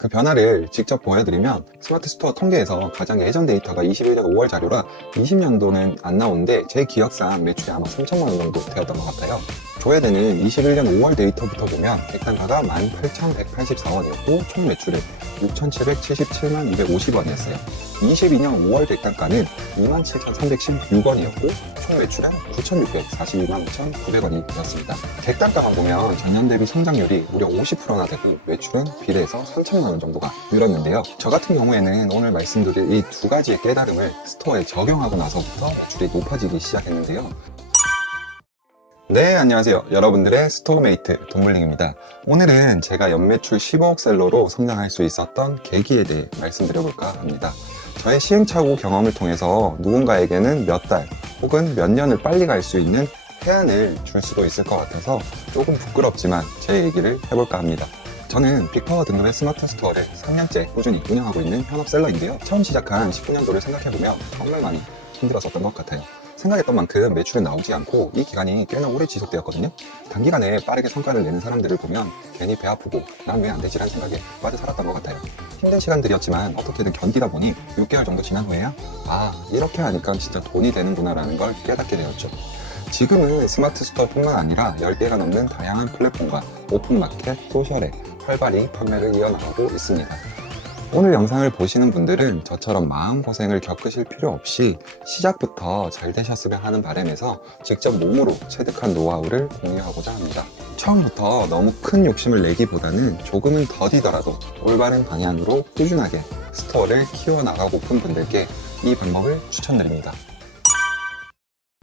그 변화를 직접 보여드리면 스마트 스토어 통계에서 가장 예전 데이터가 21년 5월 자료라 20년도는 안 나오는데 제 기억상 매출이 아마 3천만 원 정도 되었던 것 같아요. 조회되는 21년 5월 데이터부터 보면 객단가가 18,184원이었고 총 매출은 6,777만 250원이었어요. 22년 5월 객단가는 27,316원이었고 총 매출은 9,642만 5,900원이었습니다. 객단가만 보면 전년 대비 성장률이 무려 50%나 되고 매출은 비례해서 3천만 원 정도가 늘었는데요. 저 같은 경우에는 오늘 말씀드릴 이 두 가지의 깨달음을 스토어에 적용하고 나서부터 매출이 높아지기 시작했는데요. 네, 안녕하세요. 여러분들의 스토어메이트 동물링입니다. 오늘은 제가 연매출 15억 셀러로 성장할 수 있었던 계기에 대해 말씀드려볼까 합니다. 저의 시행착오 경험을 통해서 누군가에게는 몇 달 혹은 몇 년을 빨리 갈 수 있는 해안을 줄 수도 있을 것 같아서 조금 부끄럽지만 제 얘기를 해볼까 합니다. 저는 빅파워 등급의 스마트 스토어를 3년째 꾸준히 운영하고 있는 현업 셀러인데요. 처음 시작한 19년도를 생각해보면 정말 많이 힘들었었던 것 같아요. 생각했던 만큼 매출은 나오지 않고 이 기간이 꽤나 오래 지속되었거든요. 단기간에 빠르게 성과를 내는 사람들을 보면 괜히 배 아프고 난 왜 안 되지라는 생각에 빠져 살았던 것 같아요. 힘든 시간들이었지만 어떻게든 견디다 보니 6개월 정도 지난 후에야 이렇게 하니까 진짜 돈이 되는구나 라는 걸 깨닫게 되었죠. 지금은 스마트 스토어뿐만 아니라 10개가 넘는 다양한 플랫폼과 오픈마켓, 소셜에 활발히 판매를 이어나가고 있습니다. 오늘 영상을 보시는 분들은 저처럼 마음고생을 겪으실 필요 없이 시작부터 잘 되셨으면 하는 바람에서 직접 몸으로 체득한 노하우를 공유하고자 합니다. 처음부터 너무 큰 욕심을 내기보다는 조금은 더디더라도 올바른 방향으로 꾸준하게 스토어를 키워나가고픈 분들께 이 방법을 추천드립니다.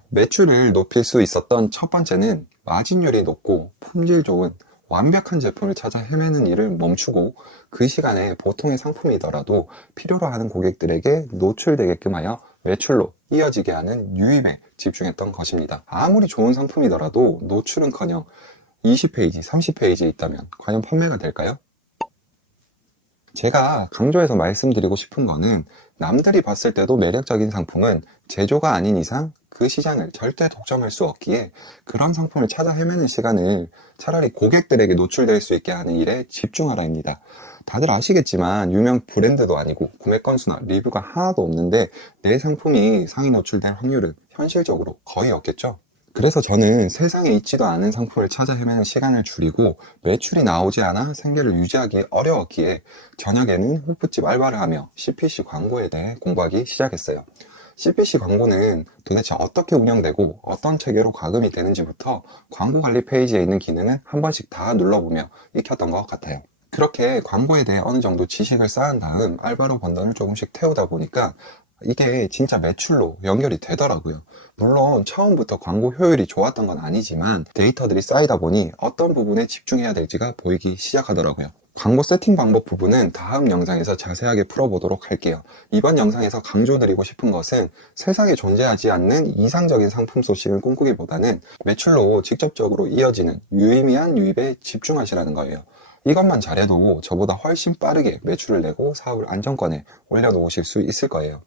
매출을 높일 수 있었던 첫 번째는 마진율이 높고 품질 좋은 완벽한 제품을 찾아 헤매는 일을 멈추고 그 시간에 보통의 상품이더라도 필요로 하는 고객들에게 노출되게끔 하여 매출로 이어지게 하는 유입에 집중했던 것입니다. 아무리 좋은 상품이더라도 노출은커녕 20페이지, 30페이지 있다면 과연 판매가 될까요? 제가 강조해서 말씀드리고 싶은 거는 남들이 봤을 때도 매력적인 상품은 제조가 아닌 이상 그 시장을 절대 독점할 수 없기에 그런 상품을 찾아 헤매는 시간을 차라리 고객들에게 노출될 수 있게 하는 일에 집중하라입니다. 다들 아시겠지만 유명 브랜드도 아니고 구매 건수나 리뷰가 하나도 없는데 내 상품이 상위 노출될 확률은 현실적으로 거의 없겠죠. 그래서 저는 세상에 있지도 않은 상품을 찾아 헤매는 시간을 줄이고 매출이 나오지 않아 생계를 유지하기 어려웠기에 저녁에는 호프집 알바를 하며 CPC 광고에 대해 공부하기 시작했어요. CPC 광고는 도대체 어떻게 운영되고 어떤 체계로 과금이 되는지부터 광고 관리 페이지에 있는 기능은 한 번씩 다 눌러보며 익혔던 것 같아요. 그렇게 광고에 대해 어느 정도 지식을 쌓은 다음 알바로 번 돈을 조금씩 태우다 보니까 이게 진짜 매출로 연결이 되더라고요. 물론 처음부터 광고 효율이 좋았던 건 아니지만 데이터들이 쌓이다 보니 어떤 부분에 집중해야 될지가 보이기 시작하더라고요. 광고 세팅 방법 부분은 다음 영상에서 자세하게 풀어보도록 할게요. 이번 영상에서 강조드리고 싶은 것은 세상에 존재하지 않는 이상적인 상품 소식을 꿈꾸기보다는 매출로 직접적으로 이어지는 유의미한 유입에 집중하시라는 거예요. 이것만 잘해도 저보다 훨씬 빠르게 매출을 내고 사업을 안정권에 올려놓으실 수 있을 거예요.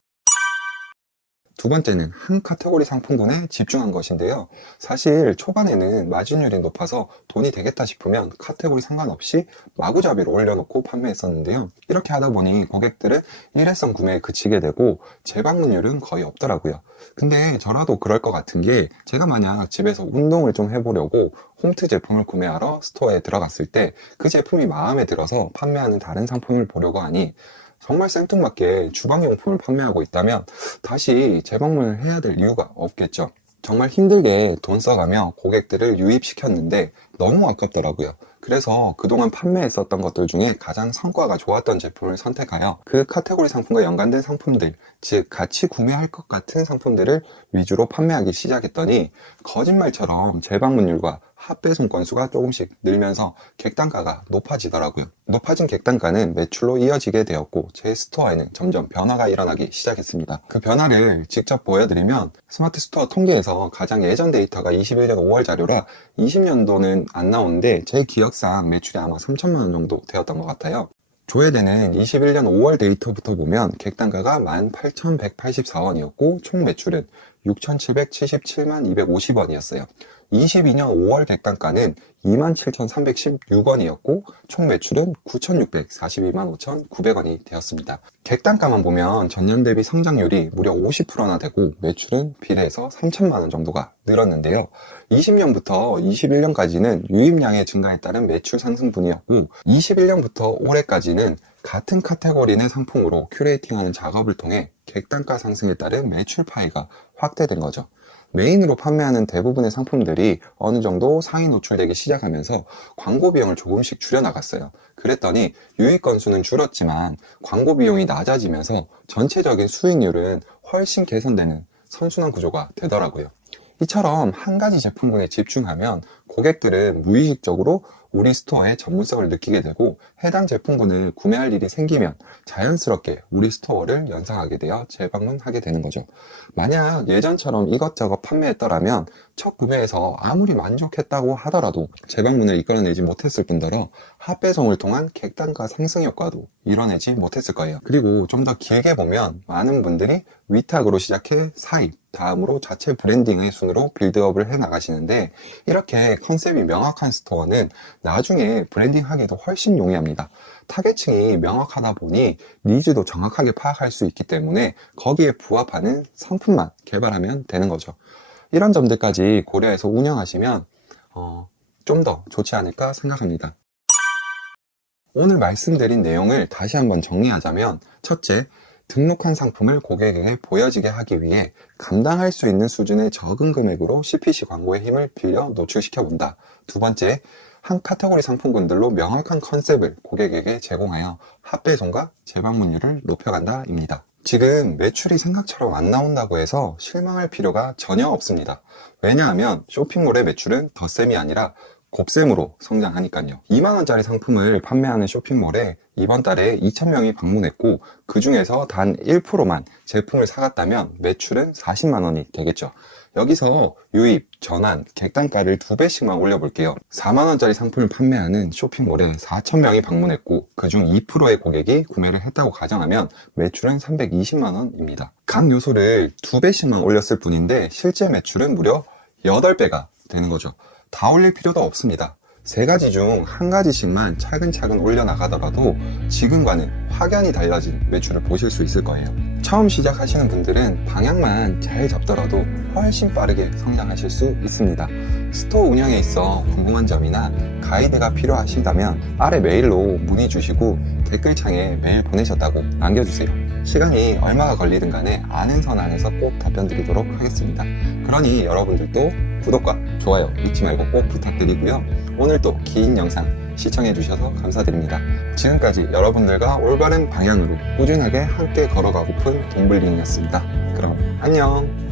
두 번째는 한 카테고리 상품군에 집중한 것인데요. 사실 초반에는 마진율이 높아서 돈이 되겠다 싶으면 카테고리 상관없이 마구잡이로 올려놓고 판매했었는데요. 이렇게 하다 보니 고객들은 일회성 구매에 그치게 되고 재방문율은 거의 없더라고요. 근데 저라도 그럴 것 같은 게 제가 만약 집에서 운동을 좀 해보려고 홈트 제품을 구매하러 스토어에 들어갔을 때 그 제품이 마음에 들어서 판매하는 다른 상품을 보려고 하니 정말 생뚱맞게 주방용품을 판매하고 있다면 다시 재방문을 해야 될 이유가 없겠죠. 정말 힘들게 돈 써가며 고객들을 유입시켰는데 너무 아깝더라고요. 그래서 그동안 판매했었던 것들 중에 가장 성과가 좋았던 제품을 선택하여 그 카테고리 상품과 연관된 상품들, 즉 같이 구매할 것 같은 상품들을 위주로 판매하기 시작했더니 거짓말처럼 재방문율과 합배송 건수가 조금씩 늘면서 객단가가 높아지더라고요. 높아진 객단가는 매출로 이어지게 되었고 제 스토어에는 점점 변화가 일어나기 시작했습니다. 그 변화를 직접 보여드리면 스마트 스토어 통계에서 가장 예전 데이터가 21년 5월 자료라 20년도는 안 나오는데 제 기억상 매출이 아마 3천만 원 정도 되었던 것 같아요. 조회되는 21년 5월 데이터부터 보면 객단가가 18,184원이었고 총 매출은 6,777만 250원이었어요. 22년 5월 객단가는 27,316원이었고 총 매출은 9,642만 5,900원이 되었습니다. 객단가만 보면 전년 대비 성장률이 무려 50%나 되고 매출은 비례해서 3천만 원 정도가 늘었는데요. 20년부터 21년까지는 유입량의 증가에 따른 매출 상승분이었고 21년부터 올해까지는 같은 카테고리 내 상품으로 큐레이팅하는 작업을 통해 객단가 상승에 따른 매출 파이가 확대된 거죠. 메인으로 판매하는 대부분의 상품들이 어느 정도 상위 노출되기 시작하면서 광고 비용을 조금씩 줄여나갔어요. 그랬더니 유입 건수는 줄었지만 광고 비용이 낮아지면서 전체적인 수익률은 훨씬 개선되는 선순환 구조가 되더라고요. 이처럼 한 가지 제품군에 집중하면 고객들은 무의식적으로 우리 스토어의 전문성을 느끼게 되고 해당 제품군을 구매할 일이 생기면 자연스럽게 우리 스토어를 연상하게 되어 재방문하게 되는 거죠. 만약 예전처럼 이것저것 판매했더라면 첫 구매에서 아무리 만족했다고 하더라도 재방문을 이끌어내지 못했을 뿐더러 합배송을 통한 객단가 상승 효과도 이뤄내지 못했을 거예요. 그리고 좀 더 길게 보면 많은 분들이 위탁으로 시작해 사입, 다음으로 자체 브랜딩의 순으로 빌드업을 해 나가시는데 이렇게 컨셉이 명확한 스토어는 나중에 브랜딩하기도 훨씬 용이합니다. 타겟층이 명확하다 보니 니즈도 정확하게 파악할 수 있기 때문에 거기에 부합하는 상품만 개발하면 되는 거죠. 이런 점들까지 고려해서 운영하시면 좀 더 좋지 않을까 생각합니다. 오늘 말씀드린 내용을 다시 한번 정리하자면 첫째, 등록한 상품을 고객에게 보여지게 하기 위해 감당할 수 있는 수준의 적은 금액으로 CPC 광고의 힘을 빌려 노출시켜 본다. 두 번째, 한 카테고리 상품군들로 명확한 컨셉을 고객에게 제공하여 합배송과 재방문율을 높여간다 입니다. 지금 매출이 생각처럼 안 나온다고 해서 실망할 필요가 전혀 없습니다. 왜냐하면 쇼핑몰의 매출은 덧셈이 아니라 곱셈으로 성장하니까요. 2만원짜리 상품을 판매하는 쇼핑몰에 이번 달에 2,000명이 방문했고 그 중에서 단 1%만 제품을 사갔다면 매출은 40만원이 되겠죠. 여기서 유입, 전환, 객단가를 2배씩만 올려볼게요. 4만원짜리 상품을 판매하는 쇼핑몰에 4,000명이 방문했고 그중 2%의 고객이 구매를 했다고 가정하면 매출은 320만원입니다. 각 요소를 2배씩만 올렸을 뿐인데 실제 매출은 무려 8배가 되는 거죠. 다 올릴 필요도 없습니다. 3가지 중 1가지씩만 차근차근 올려나가더라도 지금과는 확연히 달라진 매출을 보실 수 있을 거예요. 처음 시작하시는 분들은 방향만 잘 잡더라도 훨씬 빠르게 성장하실 수 있습니다. 스토어 운영에 있어 궁금한 점이나 가이드가 필요하시다면 아래 메일로 문의 주시고 댓글창에 메일 보내셨다고 남겨주세요. 시간이 얼마가 걸리든 간에 아는 선 안에서 꼭 답변 드리도록 하겠습니다. 그러니 여러분들도 구독과 좋아요 잊지 말고 꼭 부탁드리고요. 오늘도 긴 영상 시청해주셔서 감사드립니다. 지금까지 여러분들과 올바른 방향으로 꾸준하게 함께 걸어가고픈 돈블링이었습니다. 그럼 안녕!